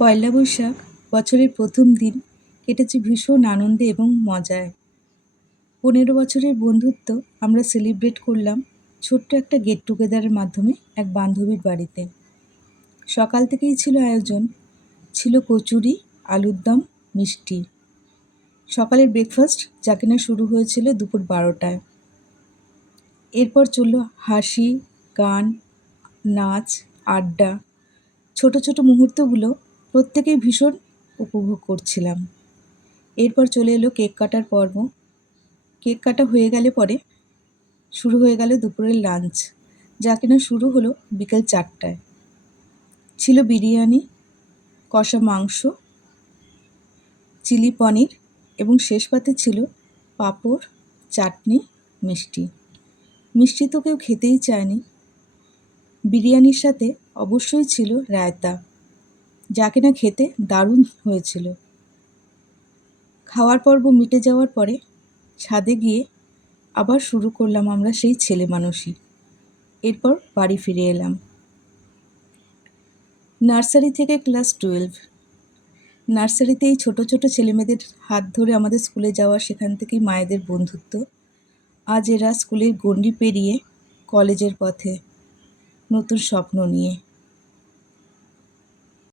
পয়লা বৈশাখ বছরের প্রথম দিন কেটেছে ভীষণ আনন্দে এবং মজায়। 15 বছরের বন্ধুত্ব আমরা সেলিব্রেট করলাম ছোট্ট একটা গেট টুগেদারের মাধ্যমে এক বান্ধবীর বাড়িতে। সকাল থেকেই ছিল আয়োজন, ছিল কচুরি, আলুর দম, মিষ্টি। সকালের ব্রেকফাস্ট যা কিনা শুরু হয়েছিল দুপুর 12টায়। এরপর চলল হাসি, গান, নাচ, আড্ডা। ছোট ছোট মুহূর্তগুলো প্রত্যেকেই ভীষণ উপভোগ করছিলাম। এরপর চলে এলো কেক কাটার পর্ব। কেক কাটা হয়ে গেলে পরে শুরু হয়ে গেল দুপুরের লাঞ্চ, যা কিনা শুরু হলো বিকেল 4টায়। ছিল বিরিয়ানি, কষা মাংস, চিলি পনির এবং শেষ পাতে ছিল পাঁপড়, চাটনি, মিষ্টি। মিষ্টি তো কেউ খেতেই চায়নি। বিরিয়ানির সাথে অবশ্যই ছিল রায়তা, যা কিনা খেতে দারুণ হয়েছিল। খাওয়ার পর্ব মিটে যাওয়ার পরে ছাদে গিয়ে আবার শুরু করলাম আমরা সেই ছেলে মানুষই। এরপর বাড়ি ফিরে এলাম। নার্সারি থেকে ক্লাস 12। নার্সারিতে এই ছোটো ছোটো ছেলেমেয়েদের হাত ধরে আমাদের স্কুলে যাওয়া, সেখান থেকেই মায়েদের বন্ধুত্ব। আজ এরা স্কুলের গণ্ডি পেরিয়ে কলেজের পথে নতুন স্বপ্ন নিয়ে।